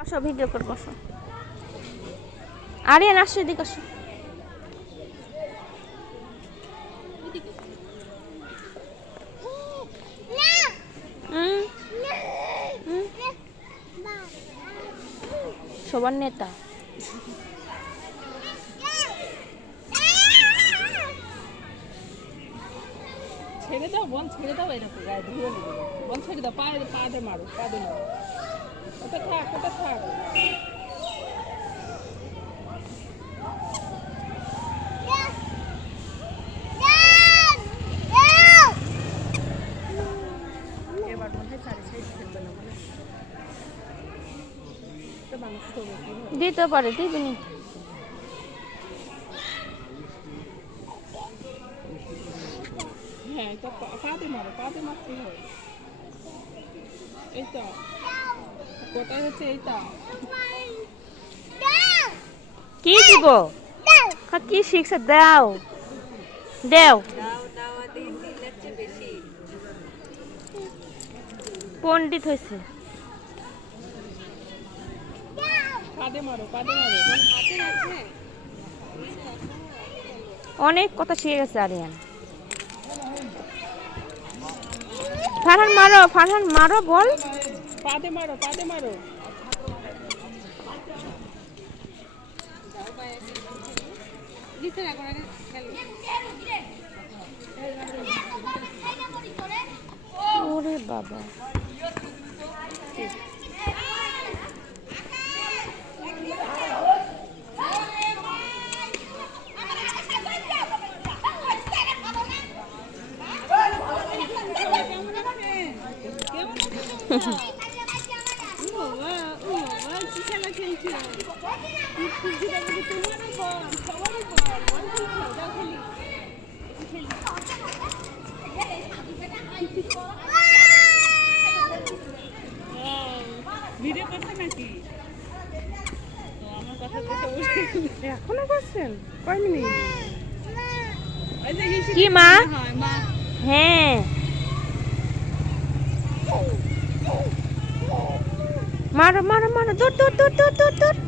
আসো ভিডিও করে বসো। আরিয়ান আসো, এদিকে আসো। সবার নেতা ছেড়ে দাও বোন, ছেড়ে দাও, এরকম গায়ে ধুয়ে নেবে বোন, ছেড়ে দাও, পায়ে পা দিয়ে মারো, পা দিয়ে মারো, ওটা থাক, ওটা থাক। এবার মনে হয় চারি সাইড ফেলবে না বলে মানুষ দিতে পারে, দিবি। হ্যাঁ, এটা পা দিয়ে মারো, পা দিয়ে মারতে হয়। এইটা কোটায় হচ্ছে এইটা। কি দিব? কি শিখছে? দাও দাও, পণ্ডিত হয়েছে। অনেক কথা শিখে গেছে আরিয়ান। ফারহান মারো, ফারহান মারো, বল। পাদে মারো, পাদে মারো। ওরে বাবা, ভিডিও করছেন নাকি? আমার কথা এখনো করছেন? কয় মিনিট? কি মা? হ্যাঁ, মারো মারো মারো, দৌড় দৌড় দৌড় দৌড় দৌড়।